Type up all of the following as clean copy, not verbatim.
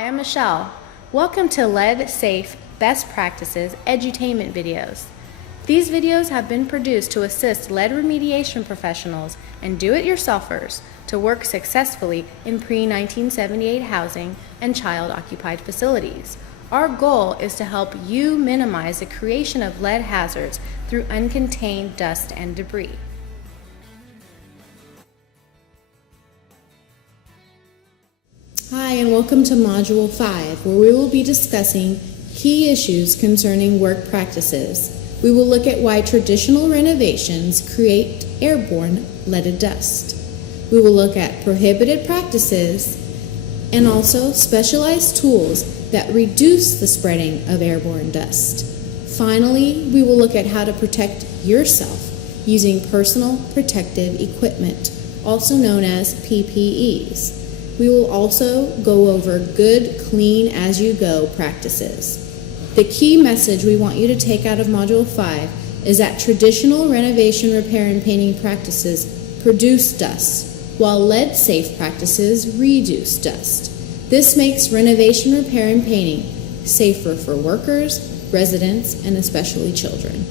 Hi, I'm Michelle. Welcome to Lead Safe Best Practices Edutainment videos. These videos have been produced to assist lead remediation professionals and do-it-yourselfers to work successfully in pre-1978 housing and child-occupied facilities. Our goal is to help you minimize the creation of lead hazards through uncontained dust and debris. Hi, and welcome to Module 5, where we will be discussing key issues concerning work practices. We will look at why traditional renovations create airborne leaded dust. We will look at prohibited practices and also specialized tools that reduce the spreading of airborne dust. Finally, we will look at how to protect yourself using personal protective equipment, also known as PPEs. We will also go over good, clean, as-you-go practices. The key message we want you to take out of Module 5 is that traditional renovation, repair, and painting practices produce dust, while lead-safe practices reduce dust. This makes renovation, repair, and painting safer for workers, residents, and especially children.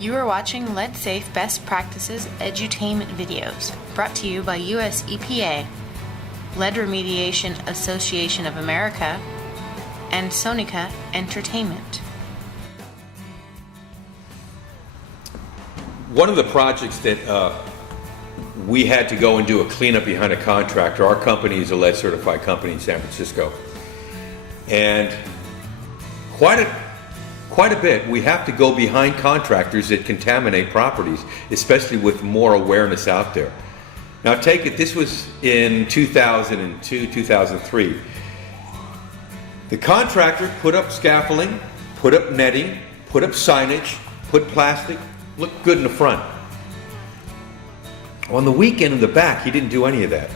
You are watching Lead Safe Best Practices Edutainment videos, brought to you by US EPA, Lead Remediation Association of America, and Sonica Entertainment. One of the projects that we had to go and do a cleanup behind a contractor. Our company is a lead certified company in San Francisco, and quite a bit we have to go behind contractors that contaminate properties, especially with more awareness out there. Now take it, this was in 2002, 2003. The contractor put up scaffolding, put up netting, put up signage, put plastic, looked good in the front. On the weekend in the back, he didn't do any of that.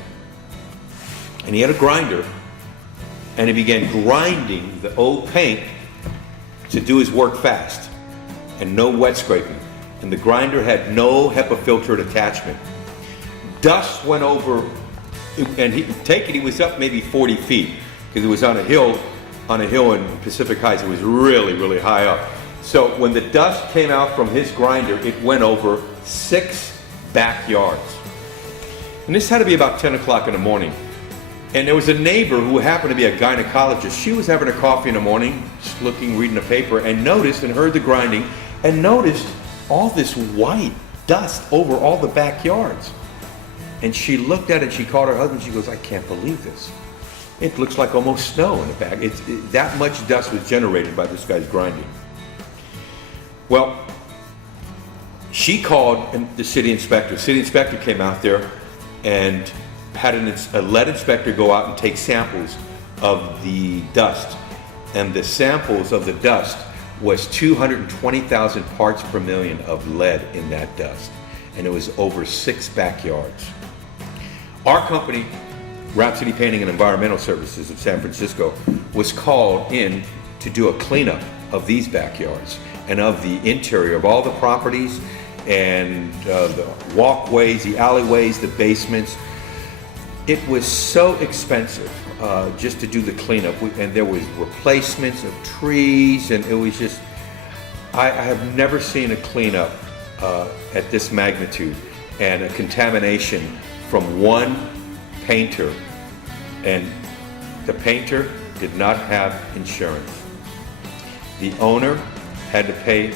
And he had a grinder, and he began grinding the old paint to do his work fast and no wet scraping. And the grinder had no HEPA filtered attachment. Dust went over, and he was up maybe 40 feet because it was on a hill in Pacific Heights. It was really, really high up. So when the dust came out from his grinder, it went over 6 backyards. And this had to be about 10 o'clock in the morning. And there was a neighbor who happened to be a gynecologist. She was having her coffee in the morning, just reading the paper, and noticed and heard the grinding, and noticed all this white dust over all the backyards. And she looked at it, she called her husband, she goes, I can't believe this. It looks like almost snow in the back. That much dust was generated by this guy's grinding. Well, she called the city inspector. City inspector came out there and had a lead inspector go out and take samples of the dust. And the samples of the dust was 220,000 parts per million of lead in that dust. And it was over 6 backyards. Our company, Rhapsody Painting and Environmental Services of San Francisco, was called in to do a cleanup of these backyards and of the interior of all the properties and the walkways, the alleyways, the basements. It was so expensive just to do the cleanup, and there was replacements of trees, and it was just, I have never seen a cleanup at this magnitude and a contamination from one painter, and the painter did not have insurance. The owner had to pay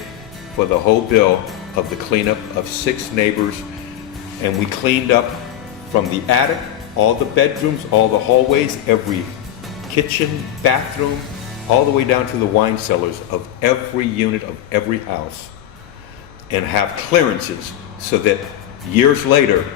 for the whole bill of the cleanup of 6 neighbors, and we cleaned up from the attic, all the bedrooms, all the hallways, every kitchen, bathroom, all the way down to the wine cellars of every unit of every house, and have clearances so that years later,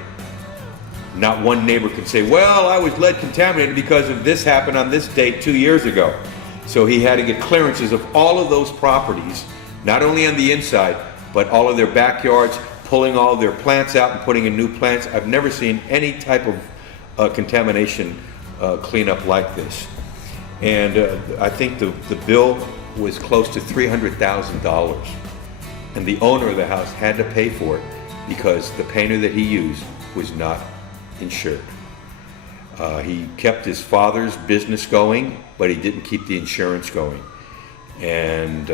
not one neighbor could say, well, I was lead contaminated because of this happened on this date 2 years ago. So he had to get clearances of all of those properties, not only on the inside, but all of their backyards, pulling all of their plants out and putting in new plants. I've never seen any type of contamination cleanup like this. And I think the bill was close to $300,000. And the owner of the house had to pay for it because the painter that he used was not insured. He kept his father's business going, but he didn't keep the insurance going. And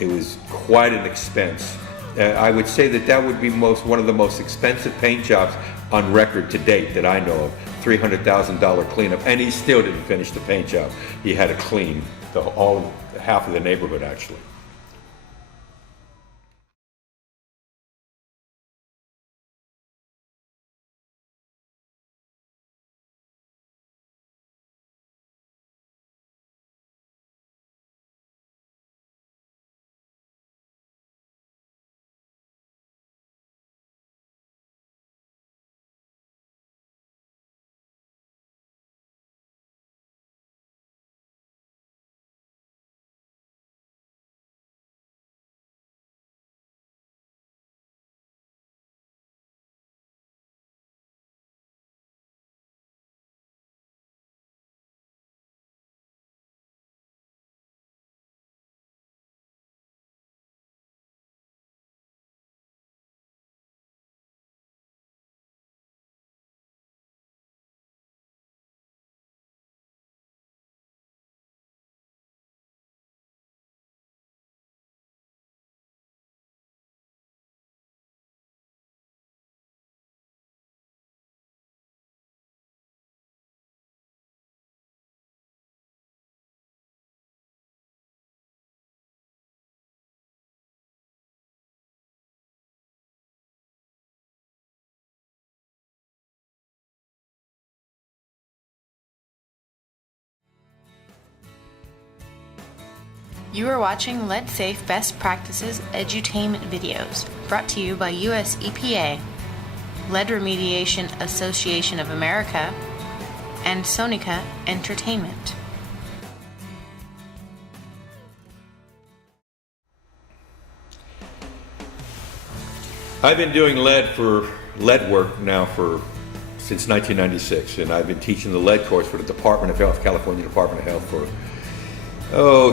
it was quite an expense. I would say that would be one of the most expensive paint jobs on record to date that I know of. $300,000 cleanup, and he still didn't finish the paint job. He had to clean half of the neighborhood, actually. You are watching Lead Safe Best Practices Edutainment videos, brought to you by US EPA, Lead Remediation Association of America, and Sonica Entertainment. I've been doing lead work now since 1996, and I've been teaching the lead course for the Department of Health, California Department of Health, for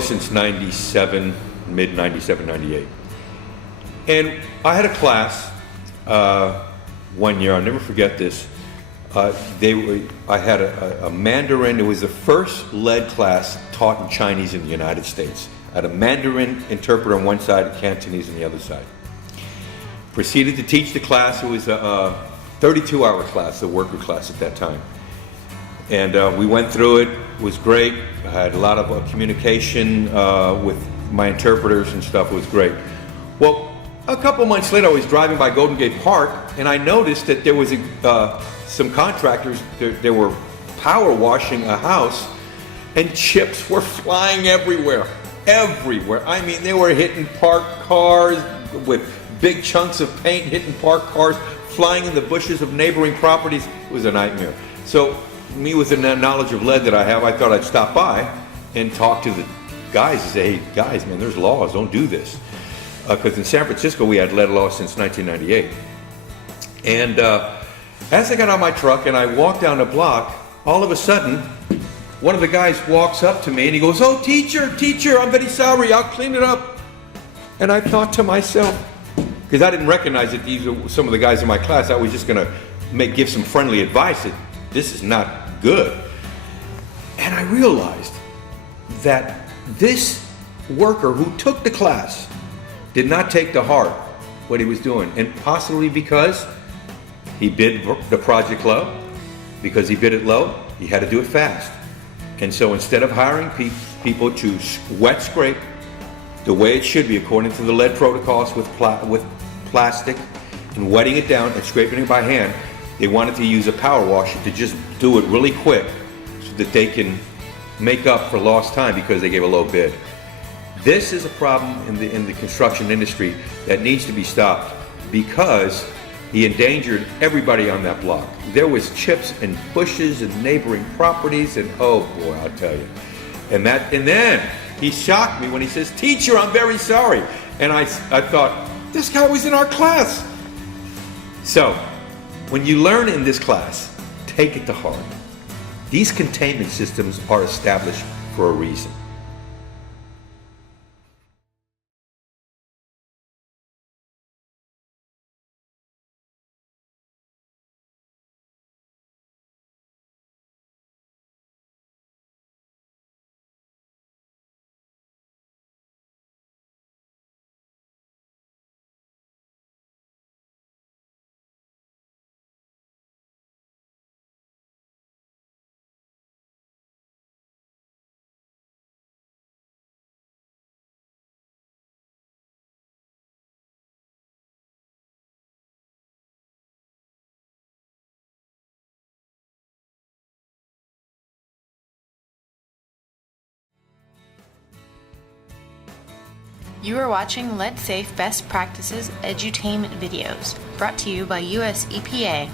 since 97, mid 97, 98. And I had a class one year, I'll never forget this. I had a Mandarin, it was the first lead class taught in Chinese in the United States. I had a Mandarin interpreter on one side, a Cantonese on the other side. Proceeded to teach the class. It was a 32-hour class, a worker class at that time. And we went through it. It was great. I had a lot of communication with my interpreters and stuff. It was great. Well, a couple months later, I was driving by Golden Gate Park, and I noticed that there was some contractors, they were power washing a house, and chips were flying everywhere. Everywhere. I mean, they were hitting parked cars with big chunks of paint, hitting parked cars, flying in the bushes of neighboring properties. It was a nightmare. So, me with the knowledge of lead that I have, I thought I'd stop by and talk to the guys and say, hey, guys, man, there's laws, don't do this. Because in San Francisco, we had lead laws since 1998. And as I got out my truck and I walked down the block, all of a sudden, one of the guys walks up to me and he goes, oh, teacher, I'm very sorry, I'll clean it up. And I thought to myself, because I didn't recognize that these were some of the guys in my class, I was just going to give some friendly advice that this is not good. And I realized that this worker who took the class did not take to heart what he was doing, and possibly because he bid the project low, because he bid it low, he had to do it fast. And so instead of hiring people to wet scrape the way it should be according to the lead protocols with plastic and wetting it down and scraping it by hand, they wanted to use a power washer to just do it really quick so that they can make up for lost time because they gave a low bid. This is a problem in the construction industry that needs to be stopped because he endangered everybody on that block. There was chips and bushes and neighboring properties, and oh boy, I'll tell you. And then he shocked me when he says, teacher, I'm very sorry. And I thought, this guy was in our class. So, when you learn in this class, take it to heart. These containment systems are established for a reason. You are watching Lead Safe Best Practices Edutainment videos, brought to you by US EPA,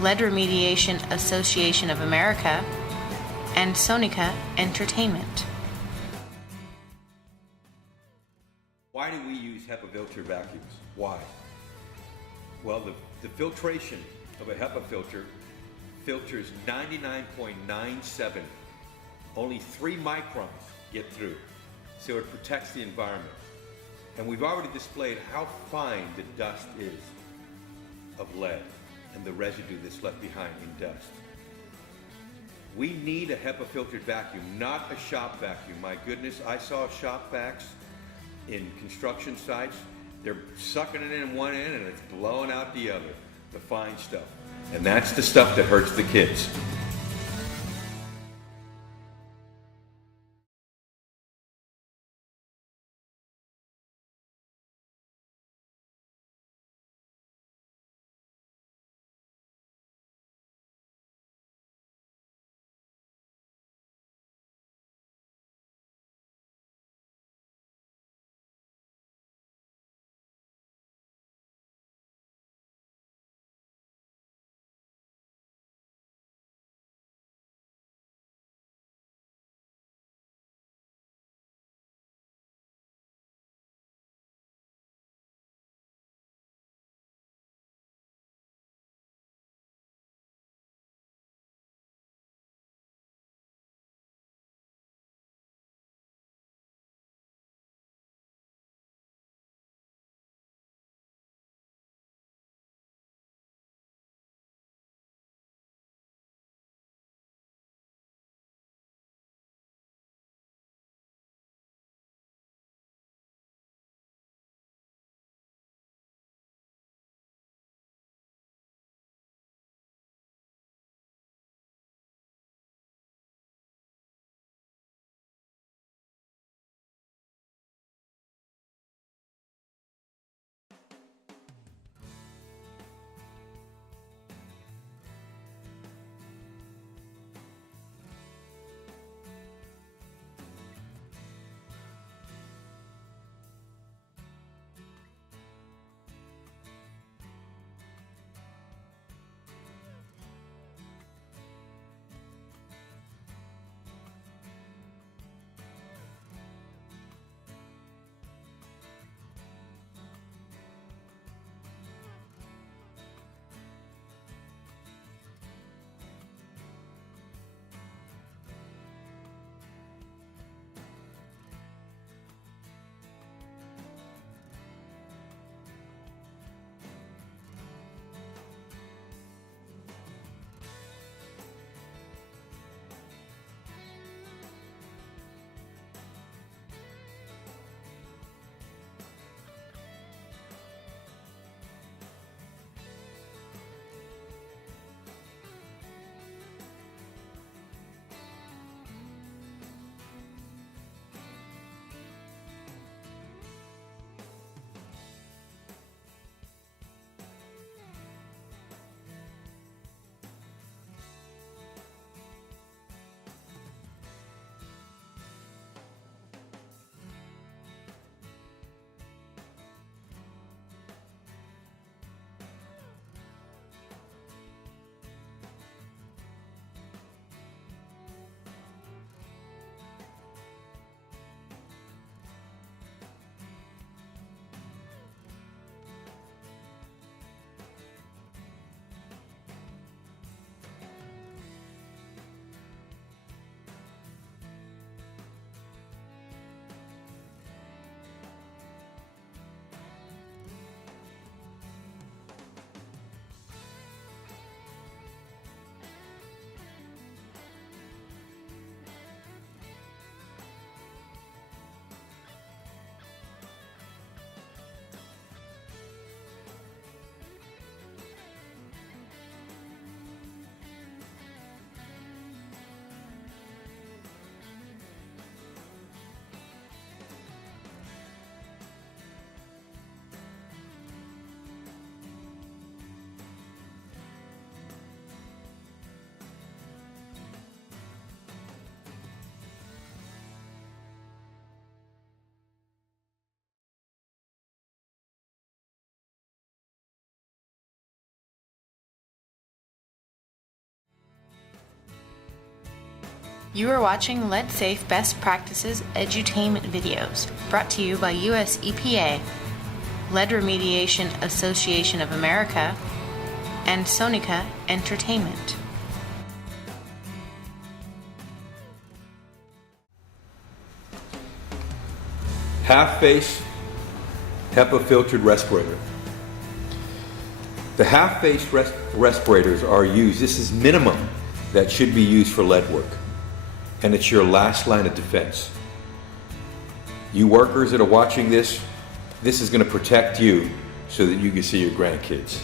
Lead Remediation Association of America, and Sonica Entertainment. Why do we use HEPA filter vacuums? Why? Well, the filtration of a HEPA filter filters 99.97. Only 3 microns get through. So it protects the environment. And we've already displayed how fine the dust is of lead and the residue that's left behind in dust. We need a HEPA filtered vacuum, not a shop vacuum. My goodness, I saw shop vacs in construction sites. They're sucking it in one end and it's blowing out the other, the fine stuff. And that's the stuff that hurts the kids. You are watching Lead Safe Best Practices Edutainment videos, brought to you by US EPA, Lead Remediation Association of America, and Sonica Entertainment. Half-face HEPA filtered respirator. The half-face respirators are used, this is minimum that should be used for lead work. And it's your last line of defense. You workers that are watching this is going to protect you so that you can see your grandkids.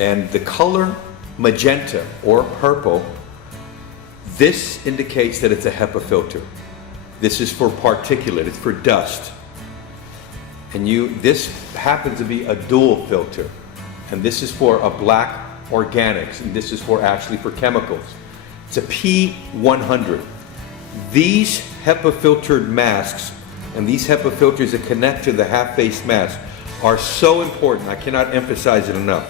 And the color magenta or purple, this indicates that it's a HEPA filter. This is for particulate, it's for dust. And this happens to be a dual filter. And this is for a black organics, and this is actually for chemicals. It's a P100. These HEPA filtered masks and these HEPA filters that connect to the half-face mask are so important. I cannot emphasize it enough.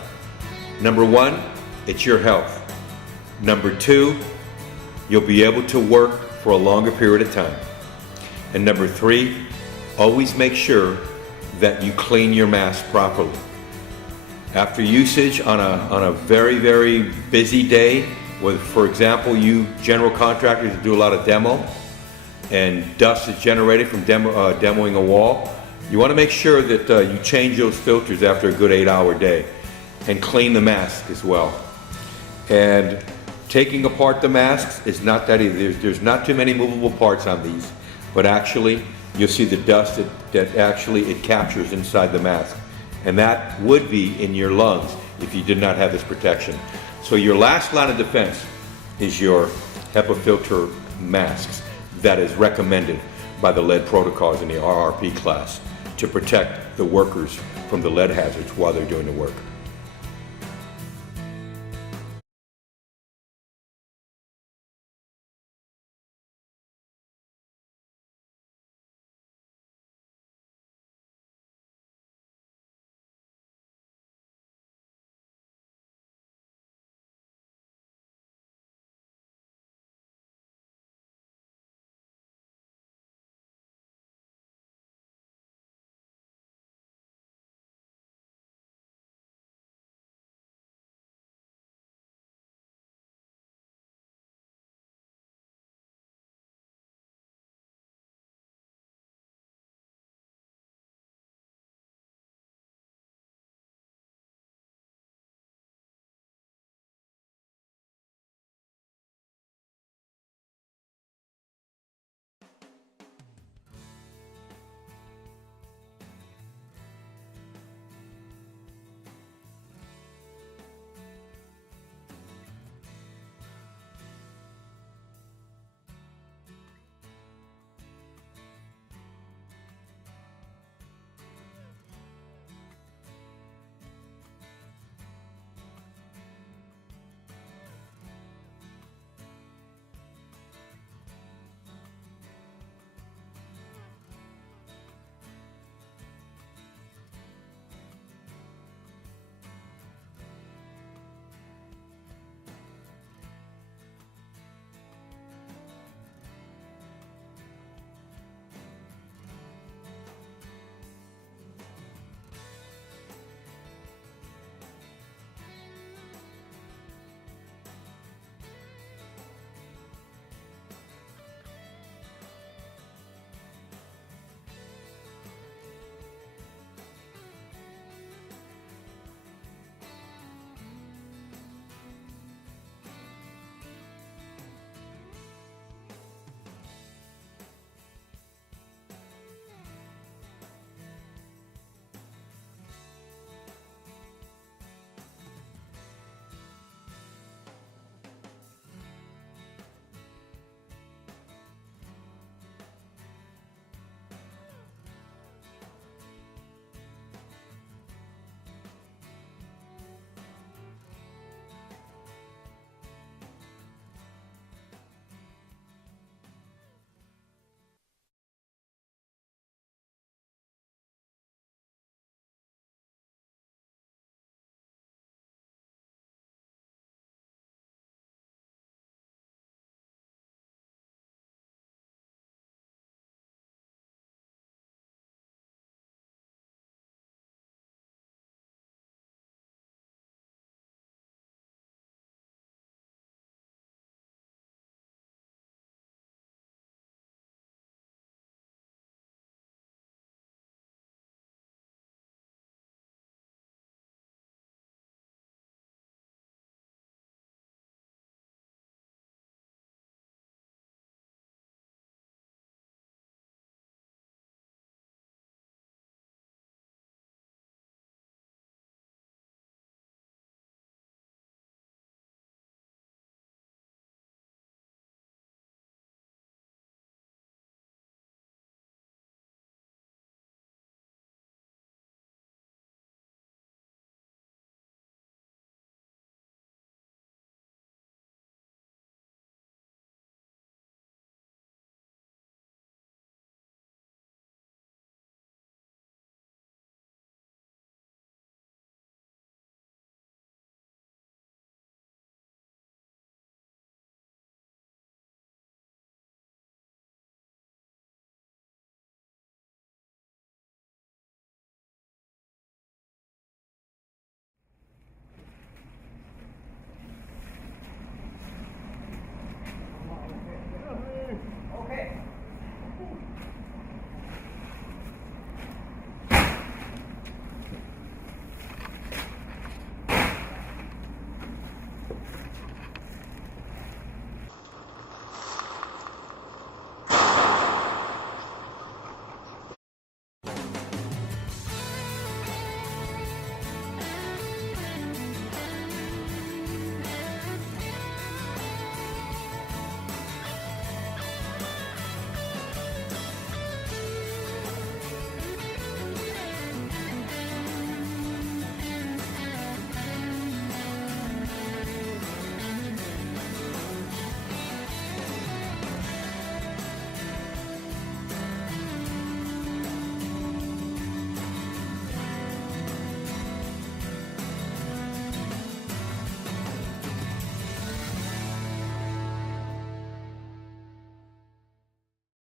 Number one, it's your health. Number two, you'll be able to work for a longer period of time. And number three, always make sure that you clean your mask properly. After usage on a very, very busy day, with, for example, you general contractors do a lot of demo, and dust is generated from demoing a wall, you want to make sure that you change those filters after a good 8-hour day, and clean the mask as well. And taking apart the masks is not that easy. There's not too many movable parts on these, but actually you'll see the dust that actually it captures inside the mask, and that would be in your lungs if you did not have this protection. So your last line of defense is your HEPA filter masks that is recommended by the lead protocols in the RRP class to protect the workers from the lead hazards while they're doing the work.